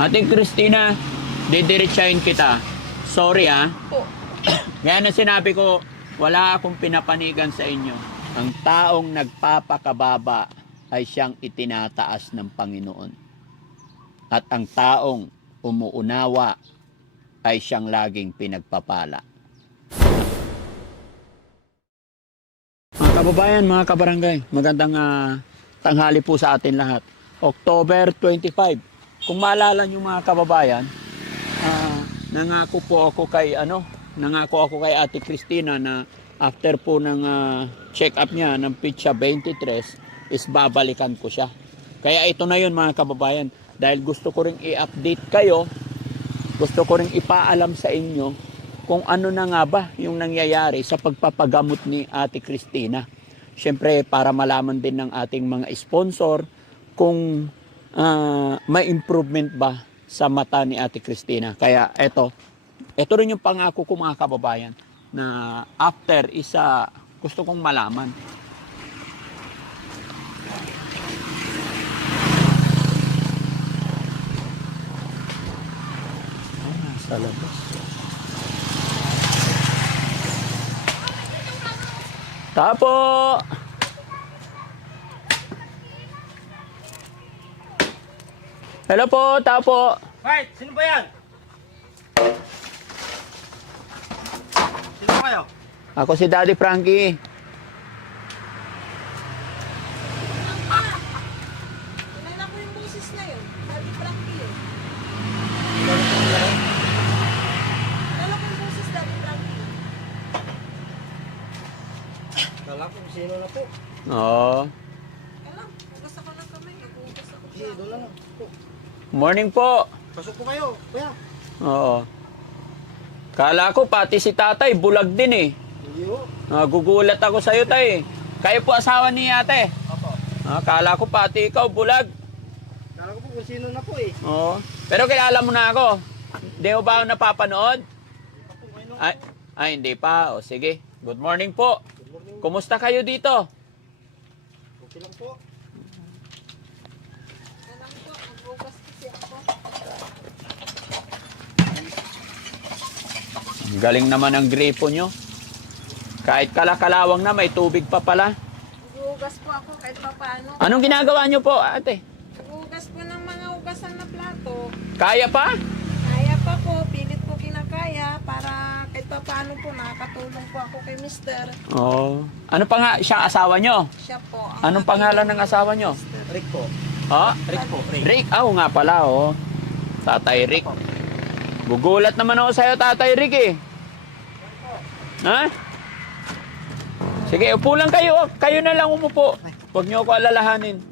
Ate Christina, didiretsahin kita. Sorry Po. Kaya na sinabi ko, wala akong pinapanigan sa inyo. Ang taong nagpapakababa ay siyang itinataas ng Panginoon. At ang taong umuunawa ay siyang laging pinagpapala. Mga kababayan, mga kabarangay, magandang tanghali po sa atin lahat. October 25. Kung maalala nyo mga kababayan, nangako ako kay Ate Christina na after po ng check-up niya ng pitsa 23 is babalikan ko siya. Kaya ito na yun mga kababayan, dahil gusto ko ring i-update kayo, gusto ko ring ipaalam sa inyo kung ano na nga ba yung nangyayari sa pagpapagamot ni Ate Christina. Siyempre para malaman din ng ating mga sponsor kung may improvement ba sa mata ni Ate Christina. Kaya ito rin yung pangako ko mga kababayan na after gusto kong malaman. Nasa labas. Tapo! Hello po, Tapo! Right, sino ba yan? Sino kayo? Ako si Daddy Frankie. Kilala ko yung boses na yun. Daddy Frankie yun. Kilala ko yung boses Daddy Frankie. Kala ko sino na po. Oo. Alam, hugas ako ng kamay. Nag-ugas ako Sige, siya. doon lang po. Morning po. Pasok po kayo, kuya. Oo. Kala ko pati si tatay bulag din eh. Hindi po. Gugulat ako sa iyo tay. Kayo po asawa ni ate. Opo. Kala ko pati ikaw bulag. Kala ko po kung sino na po eh. Oo. Pero kilala mo na ako. Hindi mo ba ako napapanood? Hindi pa po kayo. Ay, hindi pa. O sige. Good morning po. Good morning. Kumusta kayo dito? Okay lang po. Alam ko, nag-ugas kasi ako. Galing naman ang gripo nyo. Kahit kalakalawang na may tubig pa pala. Nag-ugas po ako kahit pa paano. Anong ginagawa nyo po ate? Nag-ugas po ng mga ugasan na plato. Kaya pa? Kaya pa po, pilit po kinakaya para kahit pa paano po nakakatulong po ako kay Mister. Oo. Ano pa nga siyang asawa nyo? Siya po. Anong pangalan ng asawa nyo? Rick po. Ha? Rick po, Rick. Rick, nga pala, oh. Tatay Rick. Gugulat naman ako sa'yo, Tatay Rick, eh. Ha? Sige, upo lang kayo. Kayo na lang umupo. Huwag niyo ako alalahanin.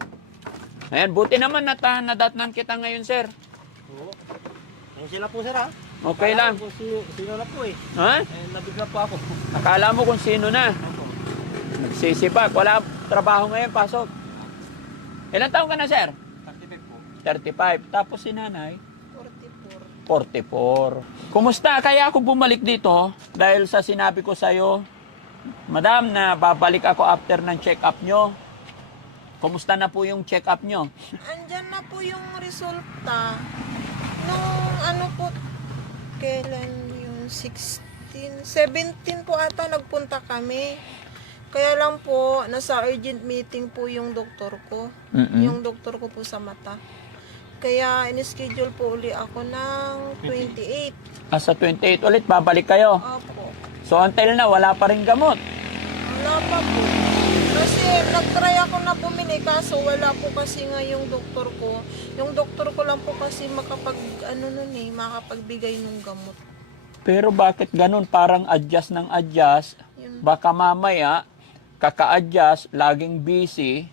Ayan, buti naman nadatnan kita ngayon, sir. Oo. Ayun sila po sir ha. Okay Kala lang. ko kung sino na po eh. Ha? Nabigla po ako. Akala mo kung sino na. Opo. Nagsisipag. Wala trabaho ngayon, pasok. Ilan taon ka na, sir? 35 po. 35. Tapos si nanay? 44. 44. Kumusta? Kaya ako bumalik dito dahil sa sinabi ko sa'yo, Madam, na babalik ako after ng check-up nyo. Kumusta na po yung check-up nyo? Andyan na po yung resulta. Nung ano po, kailan yung 16, 17 po ata nagpunta kami. Kaya lang po, nasa urgent meeting po yung doktor ko. Yung doktor ko po sa mata. Kaya in-schedule po uli ako ng 28. Sa 28 ulit, babalik kayo. Opo. So until na, wala pa rin gamot. Wala pa po. Kasi nag-try ako na bumili kaso wala po kasi nga yung doktor ko. Yung doktor ko lang po kasi makapagbigay ng gamot. Pero bakit ganun? Parang adjust ng adjust. Yun. Baka mamaya, kaka-adjust, laging busy.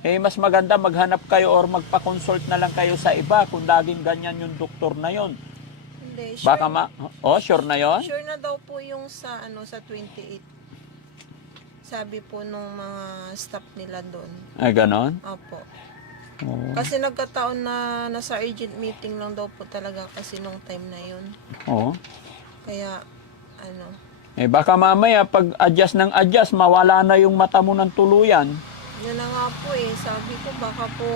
Mas maganda maghanap kayo or magpa-consult na lang kayo sa iba kung laging ganyan yung doktor na yon. Hindi, sure, Baka sure na yon? sure na daw po yung sa sa 28. Sabi po nung mga staff nila doon. Ay, ganon? Opo. Oo. Kasi nagkataon na nasa urgent meeting lang daw po talaga kasi nung time na yun. Oo. Kaya Baka mamaya pag adjust ng adjust, mawala na yung mata mo ng tuluyan. Yun na nga po eh. Sabi ko baka po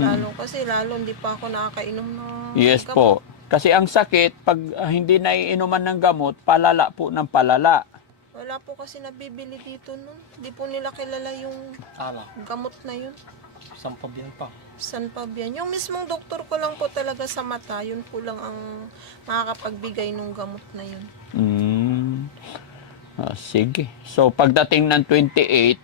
lalo kasi lalo hindi pa ako nakakainom ng Yes gamot. po. Kasi ang sakit, pag hindi naiinuman ng gamot, palala po ng palala. Wala po kasi nabibili dito nun. Hindi po nila kilala yung Ala. gamot na yun. Sampabihan pa. San pa yan? Yung mismong doktor ko lang po talaga sa mata, yun po lang ang makakapagbigay ng gamot na yun. Sige. So, pagdating ng 28,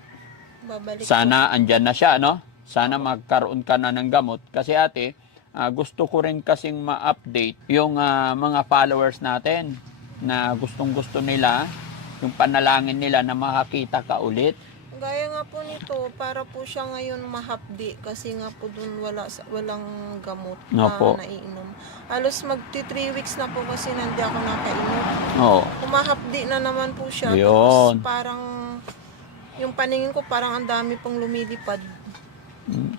Babalik sana andyan na siya, no? Sana magkaroon ka na ng gamot. Kasi ate, gusto ko rin kasing ma-update yung mga followers natin na gustong-gusto nila, yung panalangin nila na makakita ka ulit. Gaya nga po nito, para po siya ngayon mahapdi kasi nga po dun walang gamot na Opo. naiinom. Halos magti 3 weeks na po kasi hindi ako nakainom. Oo. Kumahapdi na naman po siya. Yun. Tapos parang yung paningin ko parang ang dami pong lumilipad.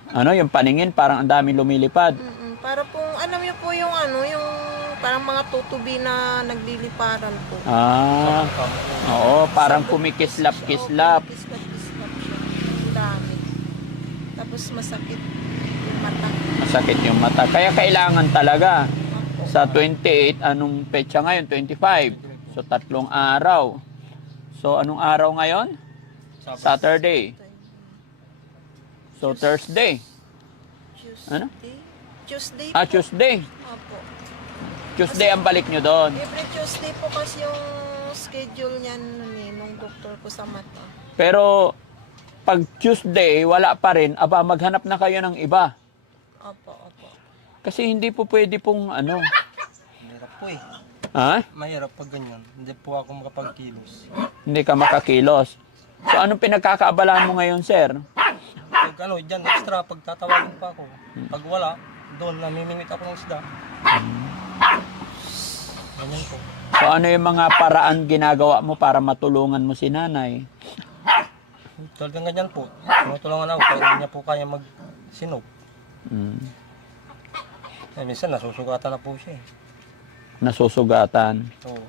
Ano, yung paningin, parang ang dami lumilipad. Para pong, alam niyo po yung yung parang mga tutubi na nagliliparan po. Oo, parang kumikislap-kislap. Kislap-kislap siya. Ang dami. Tapos masakit yung mata. Masakit yung mata. Kaya kailangan talaga. Opo. Sa 28, anong petsa ngayon? 25. So, 3 araw. So, anong araw ngayon? Saturday. So, Thursday. Tuesday. Ano? Tuesday po. Tuesday. Opo. Tuesday ang balik nyo doon. Every Tuesday po kasi yung schedule niyan nung doktor ko sa mata. Pero, pag Tuesday, wala pa rin, maghanap na kayo ng iba. Opo, opo. Kasi hindi po pwede pong Mahirap po eh. ha? Mahirap pag ganyan. Hindi po ako makapagkilos. Hindi ka makakilos. So, anong pinagkakaabalahan mo ngayon, sir? Pag dyan, extra, pag tatawagin pa ako. Pag wala, doon, namimingit ako ng isda. Ganyan po. So, ano yung mga paraan ginagawa mo para matulungan mo si nanay? Tulad ng ganyan po. Tinutulungan ako, kaya hindi niya po kaya magsinog. Mm. Minsan, nasusugatan na po siya eh. Nasusugatan. Oo.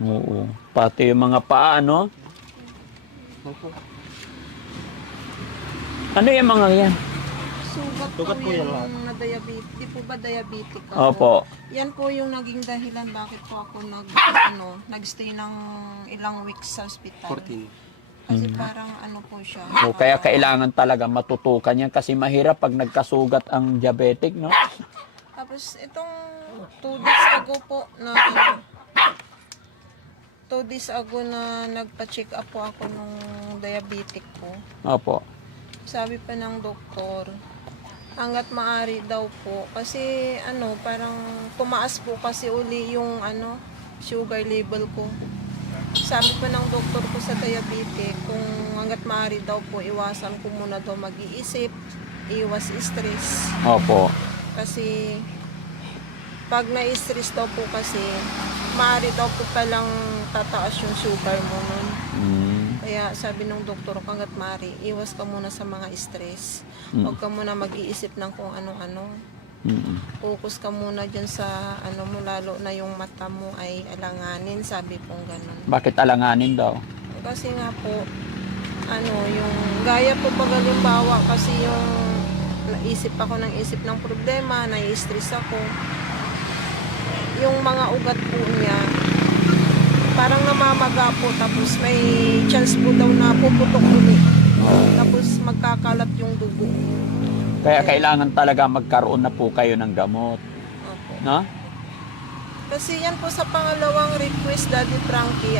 Oo. Pati yung mga paa, no? Opo. Ano yung mga yan? Sugat Sugat po po yan yung lahat. na diabetes. Di po ba diabetic ako? Opo. Yan po yung naging dahilan bakit po ako nagstay ng ilang weeks sa hospital. 14. Kasi parang po siya. So, kaya kailangan talaga matutukan yan kasi mahirap pag nagkasugat ang diabetic, no? Tapos itong 2 days ago po na 2 days ago na nagpa-check up po ako nung diabetic ko. Opo. Sabi pa ng doktor, hanggat maaari daw po. Kasi parang tumaas po kasi uli yung sugar level ko. Sabi pa ng doktor ko sa diabetic, kung hanggat maaari daw po, iwasan ko muna daw mag-iisip, iwas stress. Opo. Kasi pag na-stress daw po kasi, maaari daw po palang tataas yung sugar mo nun. Kaya sabi ng doktor, hanggat maaari, iwas ka muna sa mga stress. Huwag ka muna mag-iisip ng kung ano-ano. Focus ka muna dyan sa mo, lalo na yung mata mo ay alanganin, sabi pong ganun. Bakit alanganin daw? Kasi nga po, yung gaya po pag halimbawa, kasi yung naisip ako ng isip ng problema, nai-stress ako. Yung mga ugat po niya, parang namamaga po, tapos may chance po daw na puputok ulit. Tapos magkakalat yung dugo. Kaya kailangan talaga magkaroon na po kayo ng gamot. Opo. No? Kasi yan po sa pangalawang request, Daddy Frankie,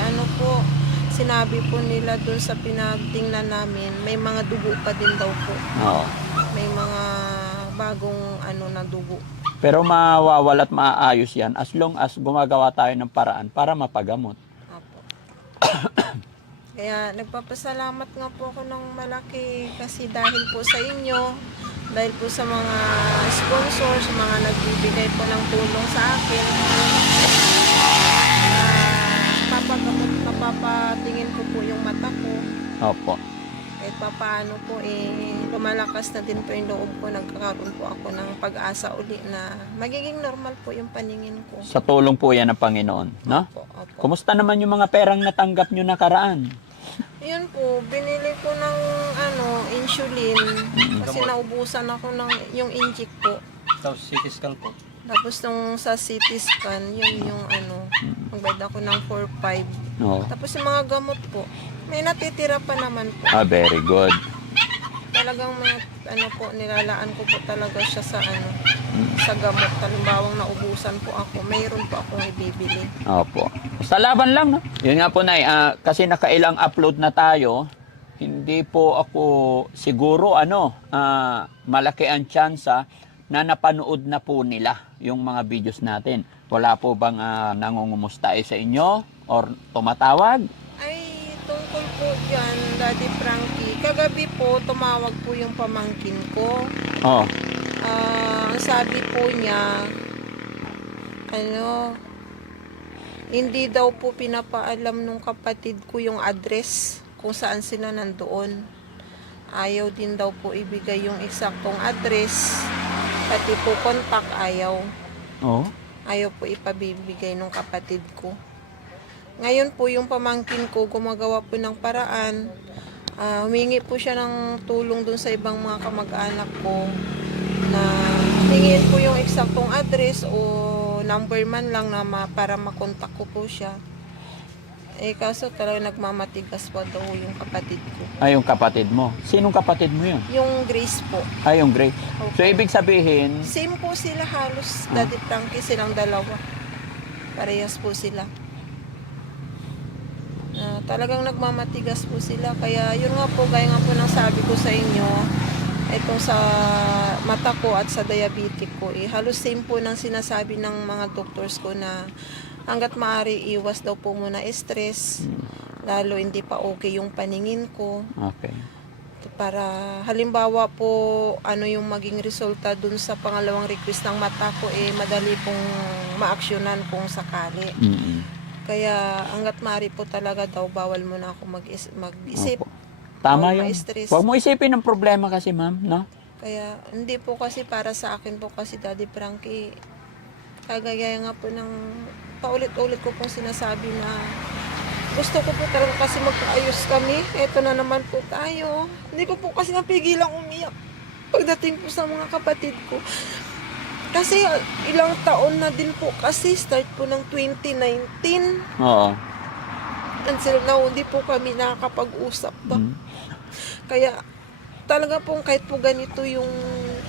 sinabi po nila dun sa pinagtingnan namin, may mga dugo pa din daw po. Oo. May mga bagong na dugo. Pero mawawala at maaayos yan as long as gumagawa tayo ng paraan para mapagamot. Opo. Kaya nagpapasalamat nga po ako ng malaki kasi dahil po sa inyo, dahil po sa mga sponsors, sa mga nagbibigay po ng tulong sa akin, napapatingin ko po yung mata ko. Opo. Kahit papaano po, lumalakas na din po yung loob ko. Nagkakaroon po ako ng pag-asa uli na magiging normal po yung paningin ko. Sa tulong po yan ng Panginoon. No? Opo, opo. Kumusta naman yung mga perang natanggap nyo nakaraan? Yun po, binili ko ng insulin kasi naubusan ako ng yung inject po. Tapos CT scan po. Tapos nung sa CT scan, yun yung magbayad ako ng 4-5. Oo. Tapos yung mga gamot po, may natitira pa naman po. Ah, very good. Talagang may, nilalaan ko po talaga siya sa sa gamot. Halimbawang naubusan po ako, mayroon po akong ibibili. Opo. Sa laban lang, no? Yun nga po, Nay. Kasi nakailang upload na tayo, hindi po ako siguro, malaki ang tsansa na napanood na po nila yung mga videos natin. Wala po bang nangungumusta sa inyo or tumatawag? Ay, tungkol po dyan, Daddy Frankie. Kagabi po, tumawag po yung pamangkin ko. Oh. Ang sabi po niya, hindi daw po pinapaalam nung kapatid ko yung address kung saan sila nandoon. Ayaw din daw po ibigay yung eksaktong address. Pati po contact ayaw. Oh. Ayaw po ipabibigay nung kapatid ko. Ngayon po yung pamangkin ko gumagawa po ng paraan. Humingi po siya ng tulong dun sa ibang mga kamag-anak ko na hingin po yung eksaktong address o number man lang na para makontak ko po siya. Kaso talaga nagmamatigas pa daw yung kapatid ko. Ay, yung kapatid mo. Sinong kapatid mo yun? Yung Grace po. Ay, yung Grace. Opo. So, ibig sabihin, Same po sila halos, Daddy Frankie, silang dalawa. Parehas po sila. Talagang nagmamatigas po sila. Kaya yun nga po, gaya nga po ng sabi ko sa inyo, itong sa mata ko at sa diabetic ko, halos same po ng sinasabi ng mga doctors ko na hanggat maaari iwas daw po muna stress, lalo hindi pa okay yung paningin ko. okay. Para halimbawa po yung maging resulta dun sa pangalawang request ng mata ko, madali pong maaksyonan kung sakali. Mm-mm. Kaya hanggat maaari po talaga daw, bawal muna ako mag-isip. Opo. Tama bawal yun. ma-stress. Huwag mo isipin ng problema kasi, ma'am, no? Kaya hindi po kasi para sa akin po kasi, Daddy Frankie, kagaya nga po ng paulit-ulit ko pong sinasabi na gusto ko po talaga kasi magkaayos kami. Eto na naman po tayo. Hindi ko po kasi mapigilang umiyak pagdating po sa mga kapatid ko. Kasi ilang taon na din po kasi, start po ng 2019. Oo. Until now, hindi po kami nakakapag-usap pa. Kaya talaga pong kahit po ganito yung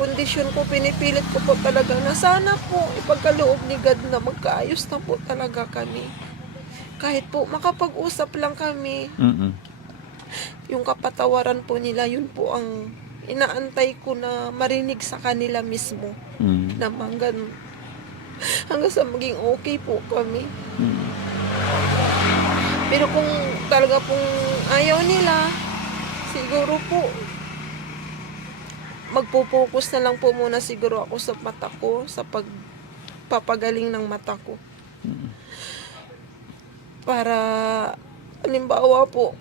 kondisyon ko, pinipilit ko po talaga na sana po ipagkaloob ni God na magkaayos na po talaga kami. Kahit po makapag-usap lang kami, Mm-mm. yung kapatawaran po nila, yun po ang inaantay ko na marinig sa kanila mismo. Mm. Na hanggang sa maging okay po kami. Mm. Pero kung talaga pong ayaw nila, siguro po magpo-focus na lang po muna siguro ako sa mata ko, sa pagpapagaling ng mata ko. Para halimbawa po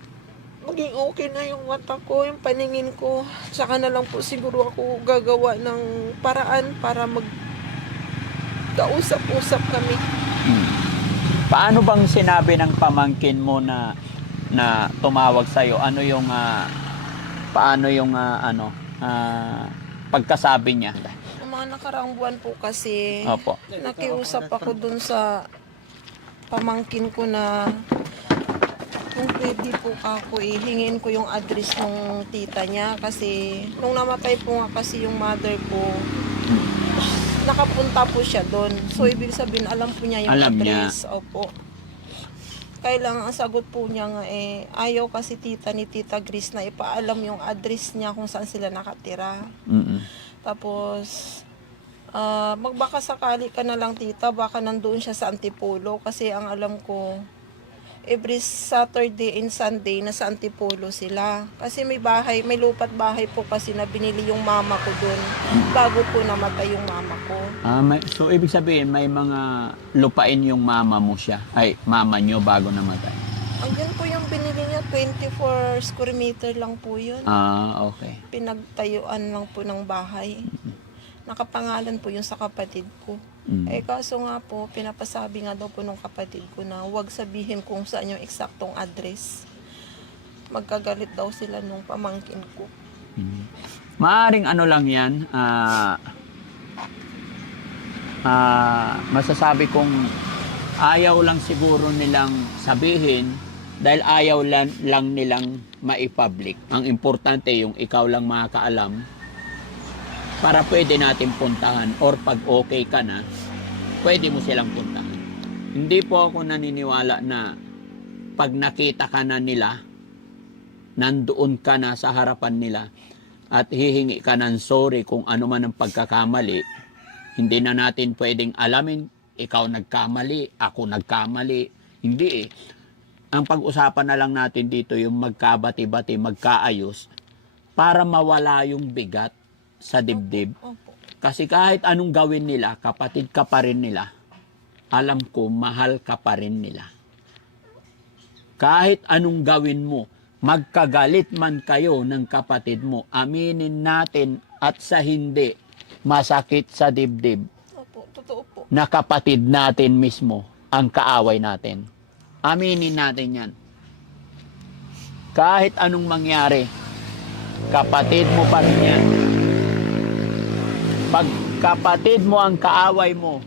maging okay na yung mata ko, yung paningin ko. Saka na lang po siguro ako gagawa ng paraan para magkausap-usap kami. Paano bang sinabi ng pamangkin mo na tumawag sa iyo? Ano yung paano yung pagkasabi niya? Yung mga nakaraang buwan po kasi, Opo. nakiusap ako dun sa pamangkin ko na kung pwede po ako, hingin ko yung address ng tita niya kasi nung namatay po nga kasi yung mother ko, nakapunta po siya doon. So, ibig sabihin, alam po niya yung Alam address. Opo. Kailangan ang sagot po niya nga ayaw kasi tita ni Tita Grace na ipaalam yung address niya kung saan sila nakatira. Mm-mm. Tapos, magbaka sakali ka na lang tita, baka nandoon siya sa Antipolo kasi ang alam ko, every Saturday and Sunday nasa Antipolo sila. Kasi may lupat bahay po kasi na binili yung mama ko doon bago po namatay yung mama ko. So, ibig sabihin, may mga lupain yung mama mo siya. Ay, mama nyo bago namatay. Ayun po yung binili niya, 24 square meter lang po yun. Okay. Pinagtayuan lang po ng bahay. Nakapangalan po yun sa kapatid ko. Kaso nga po, pinapasabi nga daw po ng kapatid ko na huwag sabihin kung saan yung eksaktong address. magkagalit daw sila nung pamangkin ko. Maaring ano lang yan, masasabi kong ayaw lang siguro nilang sabihin dahil ayaw lang nilang maipublic. Ang importante yung ikaw lang makakaalam para pwede natin puntahan or pag okay ka na, pwede mo silang puntahan. Hindi po ako naniniwala na pag nakita ka na nila, nandoon ka na sa harapan nila at hihingi ka ng sorry kung ano man ang pagkakamali, hindi na natin pwedeng alamin, ikaw nagkamali, ako nagkamali. Hindi eh. Ang pag-usapan na lang natin dito yung magkabati-bati, magkaayos para mawala yung bigat sa dibdib. Opo. Kasi kahit anong gawin nila, kapatid ka pa rin nila. Alam ko, mahal ka pa rin nila. Kahit anong gawin mo, magkagalit man kayo ng kapatid mo, aminin natin at sa hindi, masakit sa dibdib Opo, totoo po. na kapatid natin mismo ang kaaway natin. Aminin natin yan. Kahit anong mangyari, kapatid mo pa rin yan. Pag kapatid mo ang kaaway mo,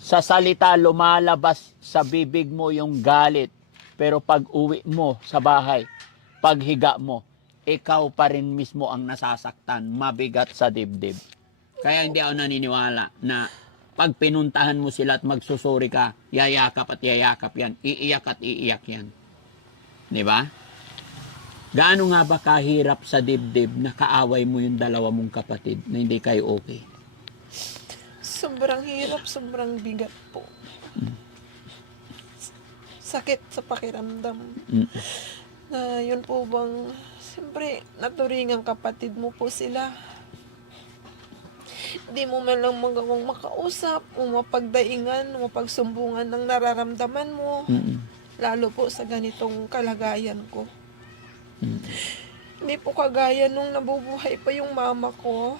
sa salita lumalabas sa bibig mo yung galit. Pero pag uwi mo sa bahay, paghiga mo, ikaw pa rin mismo ang nasasaktan, mabigat sa dibdib. Kaya hindi ako naniniwala na pag pinuntahan mo sila at magsusuri ka, yayakap at yayakap yan, iiyak at iiyak yan. Di ba? Gaano nga ba kahirap sa dibdib na kaaway mo yung dalawa mong kapatid na hindi kayo okay? Sobrang hirap, sobrang bigat po. Sakit sa pakiramdam. Na yun po bang, siyempre, naturingang kapatid mo po sila. Di mo man lang magawang makausap, o mapagdaingan, o mapagsumbungan ng nararamdaman mo. Lalo po sa ganitong kalagayan ko. Hindi po kagaya nung nabubuhay pa yung mama ko.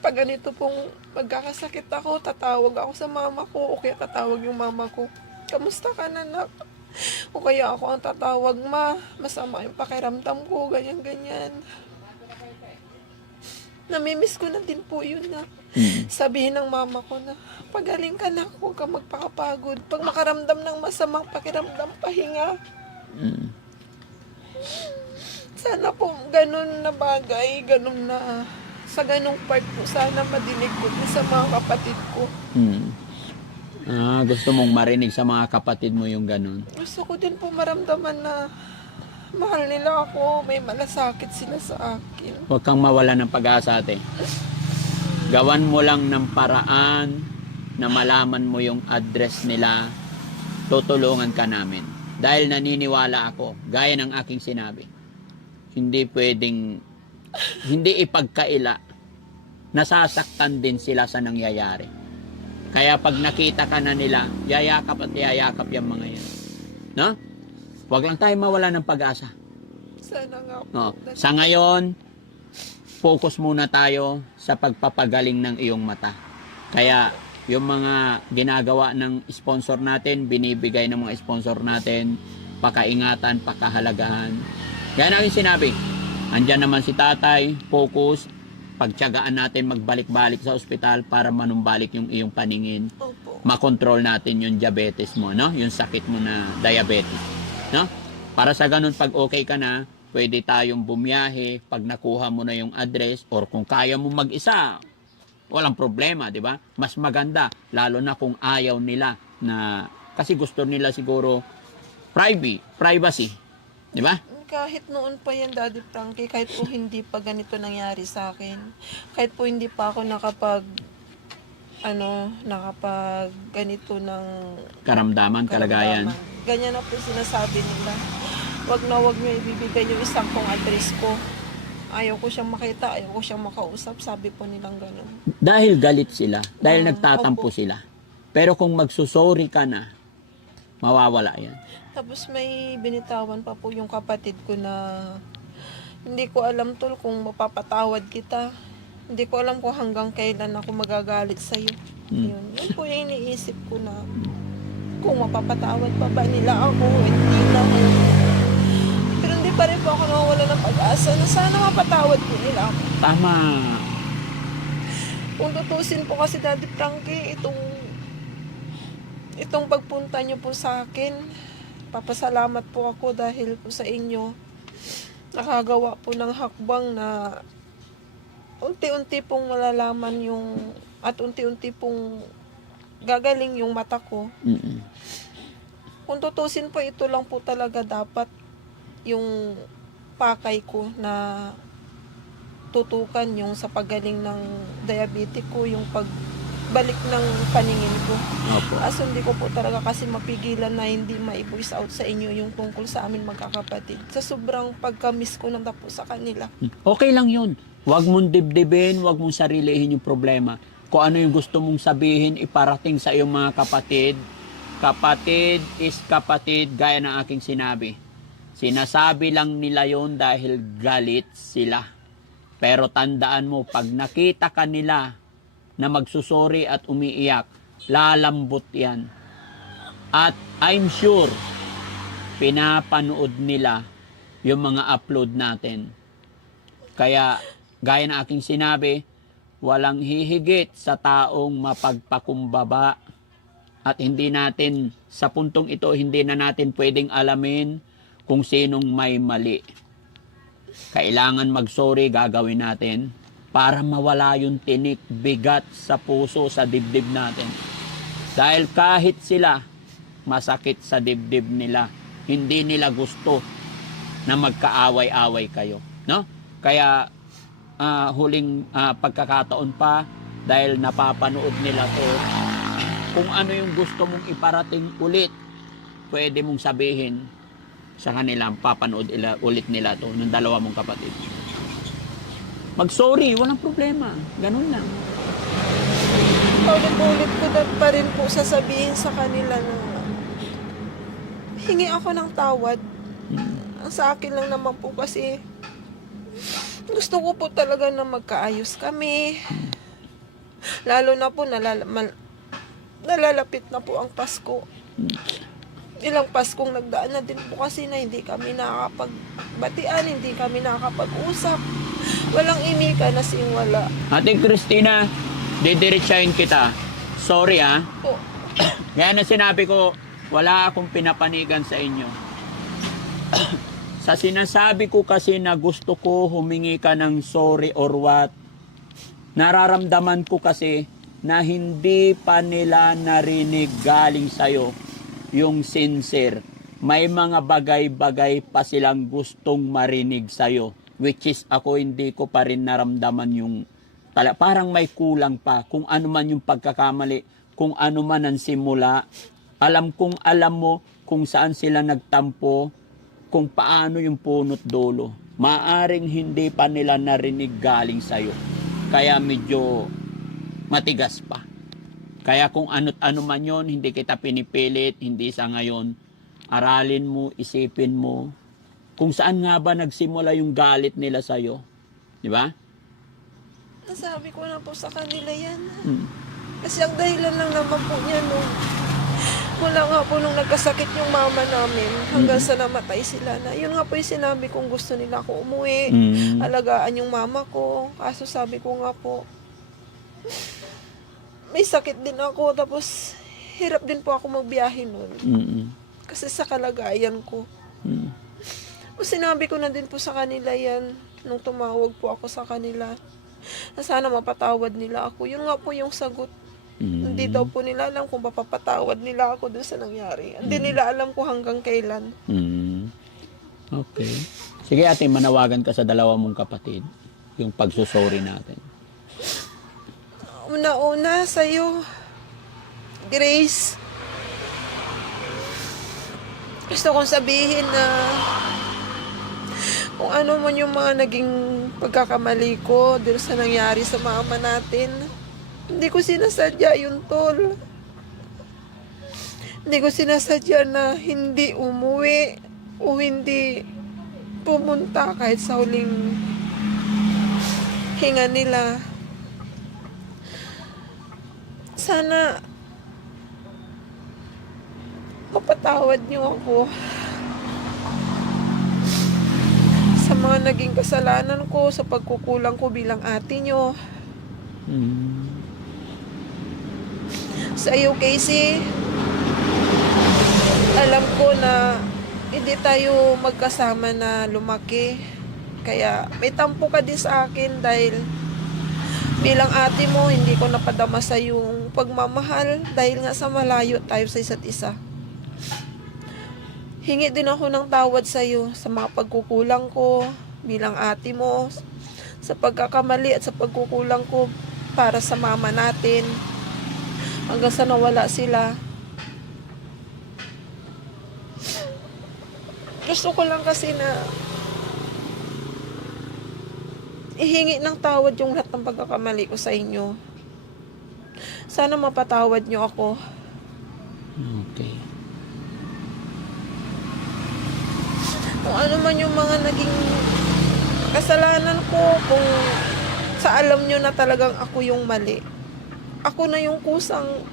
Pag ganito pong magkakasakit ako, tatawag ako sa mama ko, o kaya tatawag yung mama ko. Kamusta ka na, nak? O kaya ako ang tatawag, ma. Masama yung pakiramdam ko, ganyan-ganyan. Namimiss ko na din po yun, na sabihin ng mama ko na, pagaling ka na, huwag ka magpakapagod. Pag makaramdam ng masamang pakiramdam, pahinga. Sana po ganun na bagay, ganun na, sa ganung part po, sana madinig ko sa mga kapatid ko. Gusto mong marinig sa mga kapatid mo yung ganun. Gusto ko din po maramdaman na mahal nila ako, may malasakit sila sa akin. Huwag kang mawala ng pag-asa, ate. Gawan mo lang ng paraan na malaman mo yung address nila, tutulungan ka namin. Dahil naniniwala ako, gaya ng aking sinabi, hindi pwedeng, hindi ipagkaila, nasasaktan din sila sa nangyayari. Kaya pag nakita ka na nila, yayakap at yayakap yung mga yan. No? Huwag lang tayo mawala ng pag-asa. Sana nga po. No. Sa ngayon, focus muna tayo sa pagpapagaling ng iyong mata. Kaya yung mga ginagawa ng sponsor natin, binibigay ng mga sponsor natin, pakaingatan, pakahalagahan. Yan ang sinabi. Andyan naman si tatay, focus, pagtiyagaan natin magbalik-balik sa ospital para manumbalik yung iyong paningin. Opo. Makontrol natin yung diabetes mo, no? Yung sakit mo na diabetes, no? Para sa ganun, pag okay ka na, pwede tayong bumiyahe pag nakuha mo na yung address or kung kaya mo mag-isa, walang problema, di ba? Mas maganda, lalo na kung ayaw nila na, kasi gusto nila siguro privacy, di ba? Kahit noon pa yan, Daddy Frankie, kahit po hindi pa ganito nangyari sa akin, kahit po hindi pa ako nakapag ganito ng Karamdaman, kalagayan. Ganyan na po sinasabi nila. Wag niyo ibibigay yung isang kong address ko. Ayaw ko siyang makita, ayaw ko siyang makausap, sabi po nilang gano'n. Dahil galit sila, dahil Ah, nagtatampo opo. sila. Pero kung magsusorry ka na, mawawala yan. Tapos may binitawan pa po yung kapatid ko na hindi ko alam tol kung mapapatawad kita. Hindi ko alam kung hanggang kailan ako magagalit sa'yo. Yun po yung iniisip ko na kung mapapatawad pa ba nila ako, hindi na. pa rin po ako nawawala ng pag-asa na sana mapatawad po nila ako. Tama. Kung tutusin po kasi Daddy Frankie, itong pagpunta niyo po sa akin, papasalamat po ako dahil po sa inyo. Nakagawa po ng hakbang na unti-unti pong malalaman at unti-unti pong gagaling yung mata ko. Mm-mm. Kung tutusin po, ito lang po talaga dapat yung pakay ko na tutukan yung sa paggaling ng diabetic ko, yung pagbalik ng paningin ko. Opo. Kaso hindi ko po talaga kasi mapigilan na hindi ma-voice out sa inyo yung tungkol sa amin magkakapatid. Sa sobrang pagka-miss ko na po sa kanila. Okay lang yun. Huwag mong dibdibin, huwag mong sarilihin yung problema. Kung ano yung gusto mong sabihin, iparating sa iyong mga kapatid. Kapatid is kapatid, gaya ng aking sinabi. Sinasabi lang nila yon dahil galit sila. Pero tandaan mo, pag nakita ka nila na magsusori at umiiyak, lalambot yan. At I'm sure, pinapanood nila yung mga upload natin. Kaya, gaya ng aking sinabi, walang hihigit sa taong mapagpakumbaba. At hindi natin, sa puntong ito, hindi na natin pwedeng alamin kung sinong may mali. Kailangan mag-sorry, gagawin natin para mawala yung tinik, bigat sa puso, sa dibdib natin. Dahil kahit sila, masakit sa dibdib nila. Hindi nila gusto na magkaaway-away kayo. No? Kaya, huling pagkakataon pa, dahil napapanood nila to, kung ano yung gusto mong iparating ulit, pwede mong sabihin sa kanila, papanood ulit nila to ng dalawa mong kapatid. Mag-sorry, walang problema. Ganun lang. Paulit-ulit ko pa rin po sasabihin sa kanila na hingi ako ng tawad. Ang sa akin lang naman po kasi gusto ko po talaga na magkaayos kami. Lalo na po nalalapit na po ang Pasko. Ilang Paskong nagdaan na din po kasi na hindi kami nakakapagbatian, hindi kami nakakapag-usap. Walang imika na wala. Ate Christina, didiretsahin kita. Sorry Po. Kaya na sinabi ko, wala akong pinapanigan sa inyo. Sa sinasabi ko kasi na gusto ko humingi ka ng sorry or what, nararamdaman ko kasi na hindi pa nila narinig galing sa'yo yung sincere. May mga bagay-bagay pa silang gustong marinig sa'yo, which is ako hindi ko pa rin naramdaman yung parang may kulang pa. Kung ano man yung pagkakamali, kung ano man ang simula, alam mo kung saan sila nagtampo, kung paano yung punot dulo. Maaring hindi pa nila narinig galing sa'yo. Kaya medyo matigas pa. Kaya kung ano't ano man yon, hindi kita pinipilit, hindi sa ngayon. Aralin mo, isipin mo, kung saan nga ba nagsimula yung galit nila sa'yo. Di ba? Nasabi ko na po sa kanila yan. Hmm. Kasi ang dahilan lang naman po niya mula nga po nung nagkasakit yung mama namin hanggang sa namatay sila na. Yun nga po yung sinabi kong gusto nila ako umuwi, alagaan yung mama ko. Kaso sabi ko nga po, may sakit din ako, tapos hirap din po ako magbiyahe nun. Kasi sa kalagayan ko. Sinabi ko na din po sa kanila yan, nung tumawag po ako sa kanila, na sana mapatawad nila ako. Yun nga po yung sagot. Hindi daw po nila alam kung mapapatawad nila ako dun sa nangyari. Hindi nila alam kung hanggang kailan. Okay. Sige ate, manawagan ka sa dalawa mong kapatid, yung pagsusori natin. Una-una sa'yo, Grace, gusto kong sabihin na kung ano man yung mga naging pagkakamali ko dahil sa nangyari sa mama natin, hindi ko sinasadya yun, tol. Hindi ko sinasadya na hindi umuwi o hindi pumunta kahit sa huling hinga nila. Sana mapatawad niyo ako. mga naging kasalanan ko, sa pagkukulang ko bilang ate nyo. Mm. Sa iyo, Casey, alam ko na hindi tayo magkasama na lumaki. Kaya may tampo ka din sa akin dahil bilang ate mo, hindi ko napadama sa yung pagmamahal dahil nga sa malayo tayo sa isa't isa. Hingi din ako ng tawad sa iyo sa mga pagkukulang ko bilang ate mo, sa pagkakamali at sa pagkukulang ko para sa mama natin hanggang sa nawala sila. Gusto ko lang kasi na ihingi ng tawad yung lahat ng pagkakamali ko sa inyo. Sana mapatawad niyo ako. Okay. Kung ano man yung mga naging kasalanan ko, kung sa alam nyo na talagang ako yung mali, ako na yung kusang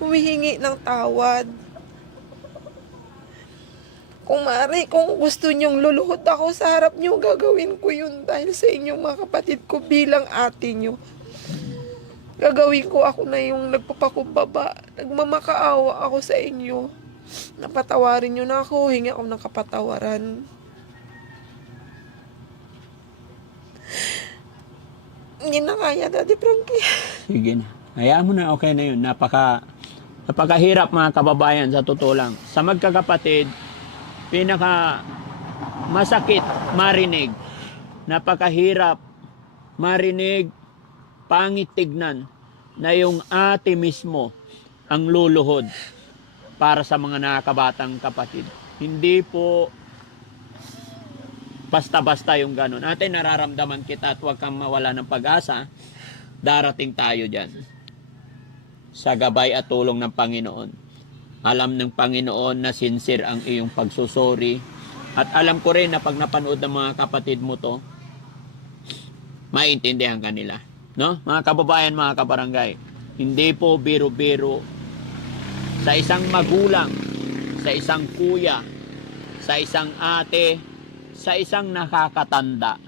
humihingi ng tawad. Kung maaari, kung gusto nyong luluhod ako sa harap nyo, gagawin ko yun dahil sa inyong mga kapatid ko bilang ate nyo. Gagawin ko, ako na yung nagpapakumbaba, nagmamakaawa ako sa inyo. Napatawarin nyo na ako, hingi ako ng kapatawaran. Hindi na kaya, Daddy Frankie. Sige na. Hayaan mo na, okay na yun. Napakahirap mga kababayan, sa totoo lang. Sa magkakapatid, pinaka masakit marinig. Napakahirap marinig, pangit tignan, na yung ate mismo ang luluhod para sa mga nakakabatang kapatid. Hindi po basta-basta yung ganun. Ate, nararamdaman kita at huwag kang mawala ng pag-asa. Darating tayo dyan. Sa gabay at tulong ng Panginoon. Alam ng Panginoon na sincere ang iyong pagsusori. At alam ko rin na pag napanood ng mga kapatid mo to, maintindihan kanila. No? Mga kababayan, mga kabarangay, hindi po biro-biro sa isang magulang, sa isang kuya, sa isang ate, sa isang nakakatanda,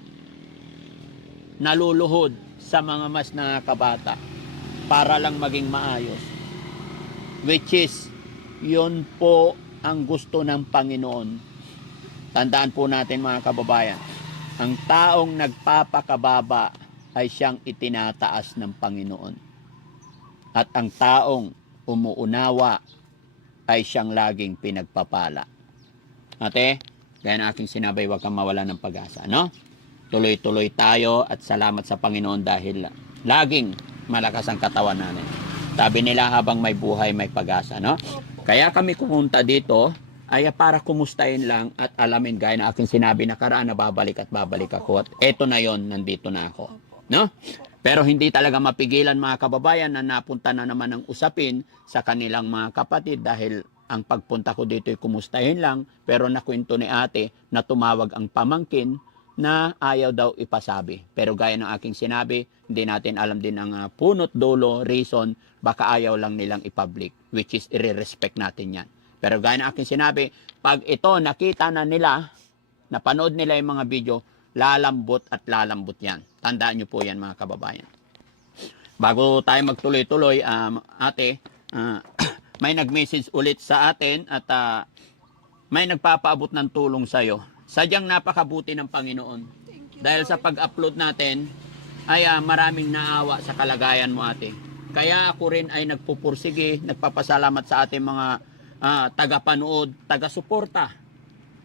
naluluhod sa mga mas nakakabata para lang maging maayos. Which is, yun po ang gusto ng Panginoon. Tandaan po natin mga kababayan, ang taong nagpapakababa ay siyang itinataas ng Panginoon. At ang taong umuunawa ay siyang laging pinagpapala. Ate, gaya na aking sinabi, huwag kang mawala ng pag-asa, no? Tuloy-tuloy tayo at salamat sa Panginoon dahil laging malakas ang katawan natin. Sabi nila habang may buhay, may pag-asa, no? Kaya kami pumunta dito ay para kumustahin lang at alamin gaya na aking sinabi nakaraan na babalik at babalik ako. At eto na yon, nandito na ako, no? Pero hindi talaga mapigilan mga kababayan na napunta na naman ang usapin sa kanilang mga kapatid dahil ang pagpunta ko dito ay kumustahin lang, pero nakwento ni ate na tumawag ang pamangkin na ayaw daw ipasabi. Pero gaya ng aking sinabi, hindi natin alam din ang punot dulo, reason, baka ayaw lang nilang ipublic, which is i-respect natin yan. Pero gaya ng aking sinabi, pag ito nakita na nila, napanood nila yung mga video, lalambot at lalambot yan. Tandaan nyo po yan mga kababayan. Bago tayo magtuloy-tuloy, ate, may nag-message ulit sa atin at may nagpapaabot ng tulong sa'yo. Sadyang napakabuti ng Panginoon. Dahil sa pag-upload natin, ay maraming naawa sa kalagayan mo ate. Kaya ako rin ay nagpupursige, nagpapasalamat sa ating mga taga-panood, taga-suporta.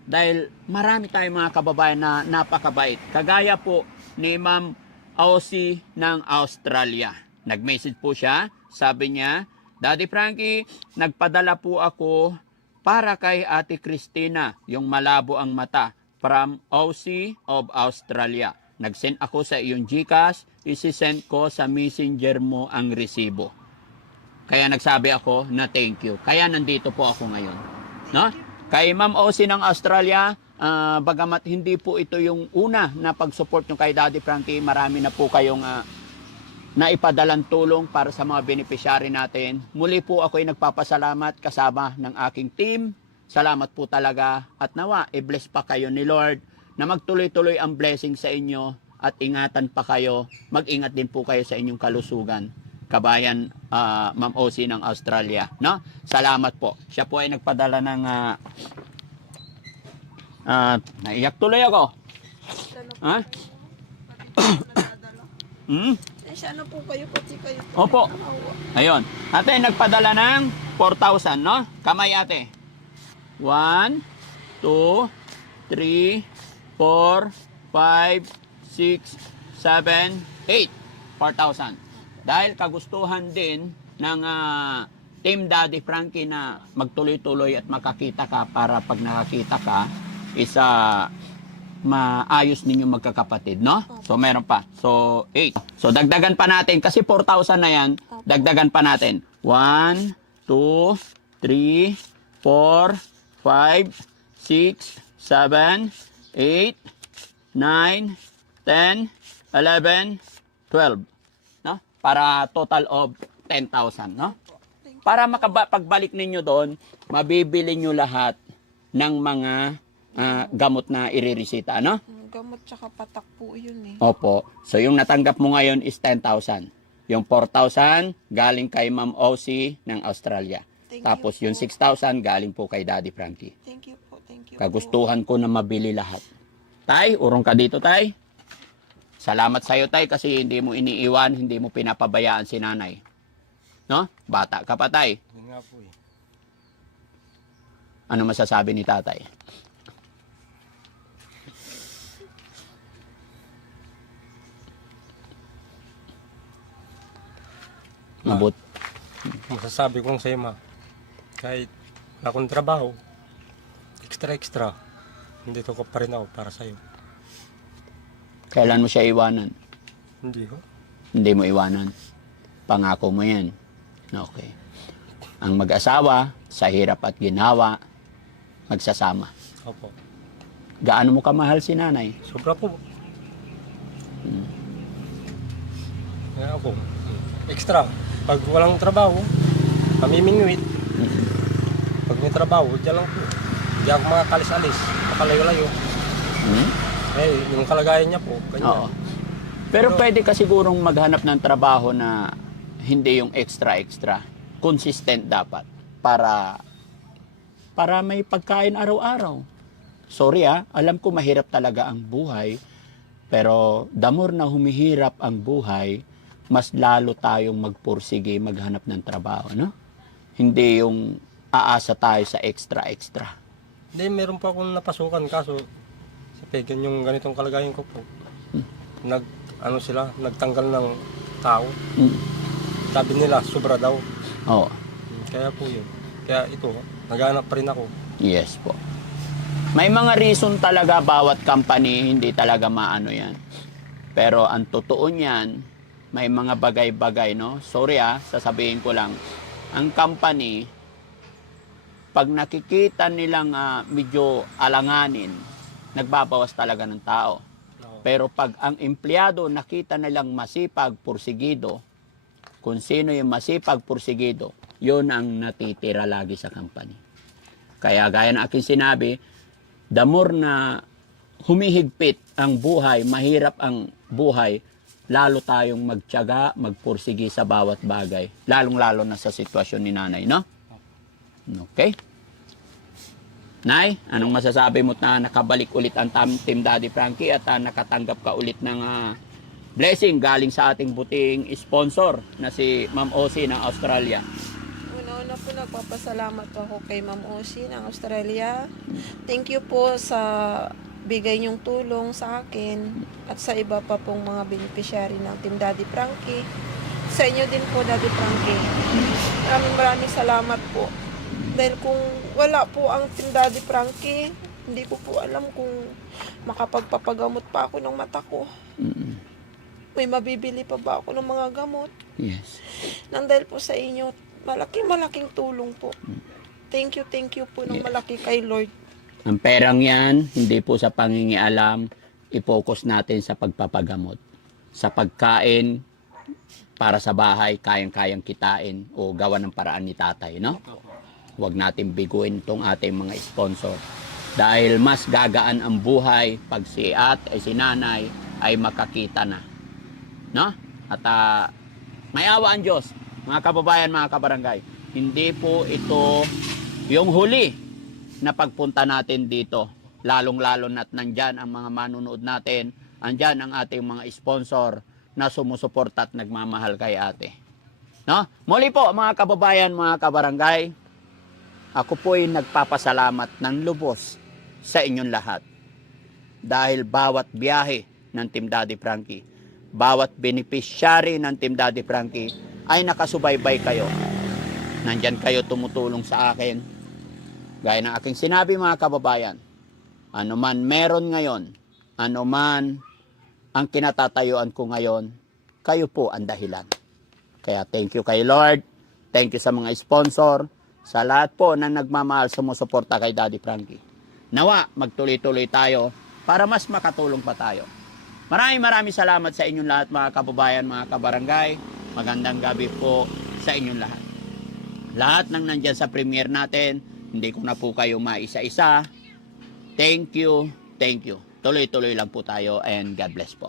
Dahil marami tayong mga kababayan na napakabait. Kagaya po ni Ma'am Aussie ng Australia. Nag-message po siya, sabi niya, Daddy Frankie, nagpadala po ako para kay Ate Christina, yung malabo ang mata, from Aussie of Australia. Nag-send ako sa iyong GCash, isi-send ko sa messenger mo ang resibo. Kaya nagsabi ako na thank you. Kaya nandito po ako ngayon. No? Kay Ma'am Aussie ng Australia, bagamat hindi po ito yung una na pag-support nyo kay Daddy Frankie, marami na po kayong naipadalang tulong para sa mga beneficiary natin. Muli po ako ay nagpapasalamat kasama ng aking team. Salamat po talaga at nawa, i-bless pa kayo ni Lord na magtuloy-tuloy ang blessing sa inyo at ingatan pa kayo. Mag-ingat din po kayo sa inyong kalusugan. Kabayan Ma'am Osi ng Australia, no? Salamat po. Siya po ay nagpadala ng naiyak tuloy ako. Ha? Siya na po kayo, pati kayo. Opo. Ayun. Ate, nagpadala ng 4,000, no? Kamay, ate. 1, 2, 3, 4, 5, 6, 7, 8. 4,000. Dahil kagustuhan din ng Team Daddy Frankie na magtuloy-tuloy at makakita ka para pag nakakita ka, maayos ninyo magkakapatid, no? So, meron pa. So, 8. So, dagdagan pa natin. Kasi 4,000 na yan, dagdagan pa natin. 1, 2, 3, 4, 5, 6, 7, 8, 9, 10, 11, 12. No? Para total of 10,000, no? Para pagbalik ninyo doon, mabibili nyo lahat ng mga gamot na iriresita, ano? Gamot tsaka patak po yun eh. Opo. So, yung natanggap mo ngayon is 10,000. Yung 4,000 galing kay Ma'am Osi ng Australia. Tapos yung 6,000 galing po kay Daddy Frankie. Thank you po. Kagustuhan ko na mabili lahat. Tay, urong ka dito, Tay. Salamat sa'yo, Tay, kasi hindi mo iniiwan, hindi mo pinapabayaan si nanay. No? Bata ka pa, Tay. Yun nga po eh. Ano masasabi ni Tatay? Mabut. Masasabi kong sa'yo, ma, kahit wala akong trabaho, extra, nandito ko pa rin ako para sa'yo. Kailan mo siya iwanan? Hindi ko. Hindi mo iwanan. Pangako mo yan. Okay. Ang mag-asawa, sa hirap at ginawa, magsasama. Opo. Gaano mo kamahal si nanay? Sobra po. Kaya ako, extra. Pag walang trabaho, mamimingwit. Pag may trabaho, dyan lang po. Hindi ako makakalis-alis, makalayo-layo. Eh, yung kalagayan niya po, ganyan. Oo. Pero pwede ka sigurong maghanap ng trabaho na hindi yung extra-extra. Consistent dapat. Para may pagkain araw-araw. Sorry alam ko mahirap talaga ang buhay. Pero the more na humihirap ang buhay, mas lalo tayong magpursige, maghanap ng trabaho, no? Hindi yung aasa tayo sa extra-extra. Hindi, meron pa akong napasukan, kaso sa Pegan yung ganitong kalagayan ko po. Nagtanggal ng tao. Sabi nila, sobra daw. Oo. Kaya po yun. Kaya ito, naghanap pa rin ako. Yes po. May mga reason talaga bawat company, hindi talaga maano yan. Pero ang totoo niyan, may mga bagay-bagay, no? Sorry sasabihin ko lang. Ang company, pag nakikita nilang medyo alanganin, nagbabawas talaga ng tao. Pero pag ang empleyado nakita nilang masipag, pursigido, kung sino yung masipag, pursigido, yun ang natitira lagi sa company. Kaya gaya ng aking sinabi, the more na humihigpit ang buhay, mahirap ang buhay, lalo tayong magtiyaga, magpursigi sa bawat bagay. Lalong-lalo na sa sitwasyon ni nanay, no? Okay? Nay, anong masasabi mo na nakabalik ulit ang Team Daddy Frankie at nakatanggap ka ulit ng blessing galing sa ating buting sponsor na si Ma'am Osi ng Australia? Una po, nagpapasalamat ako kay Ma'am Osi ng Australia. Thank you po sa bigay niyong tulong sa akin at sa iba pa pong mga beneficiary ng Team Daddy Frankie. Sa inyo din po, Daddy Frankie. Maraming salamat po. Dahil kung wala po ang Team Daddy Frankie, hindi ko po alam kung makapagpapagamot pa ako ng mata ko. May mabibili pa ba ako ng mga gamot? Yes. Nang dahil po sa inyo, malaking tulong po. Thank you po ng malaki kay Lord. Ang perang yan, hindi po sa pangingialam, i-focus natin sa pagpapagamot. Sa pagkain, para sa bahay, kayang-kayang kitain o gawa ng paraan ni tatay, no? Huwag natin biguin itong ating mga sponsor. Dahil mas gagaan ang buhay pag si si nanay ay makakita na. No? At may awa ang Diyos, mga kababayan, mga kabarangay. Hindi po ito yung huli na pagpunta natin dito. Lalong-lalo na't nandyan ang mga manunood natin, andyan ang ating mga sponsor na sumusuporta at nagmamahal kay ate. No? Muli po, mga kababayan, mga kabarangay, ako po'y nagpapasalamat ng lubos sa inyong lahat. Dahil bawat biyahe ng Team Daddy Frankie, bawat beneficiary ng Team Daddy Frankie ay nakasubaybay kayo. Nandyan kayo tumutulong sa akin. Gaya ng aking sinabi, mga kababayan, ano man meron ngayon, ano man ang kinatatayuan ko ngayon, kayo po ang dahilan. Kaya thank you kay Lord, thank you sa mga sponsor, sa lahat po na nagmamahal, sumusuporta kay Daddy Frankie. Nawa, magtuloy-tuloy tayo para mas makatulong pa tayo. Maraming salamat sa inyong lahat, mga kababayan, mga kabarangay. Magandang gabi po sa inyong lahat. Lahat ng nandyan sa premiere natin, hindi ko na po kayo maisa-isa. Thank you, thank you. Tuloy-tuloy lang po tayo and God bless po.